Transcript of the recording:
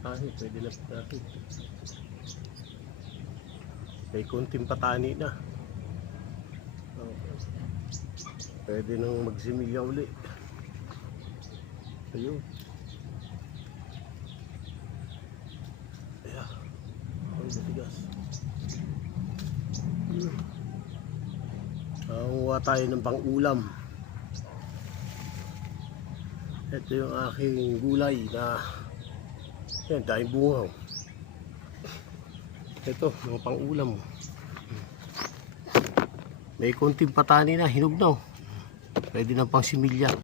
putahe, pwede na putahe. May kunting patani na. Okay. Pwede nang magsimilya uli. Ayun. Ayan. Ang matigas. Nanguha tayo ng pang-ulam. Ito yung aking gulay na yan, dahil bungaw. Ito, mga pang-ulam. May konting patani na, hinog na. Pwede na pang similya.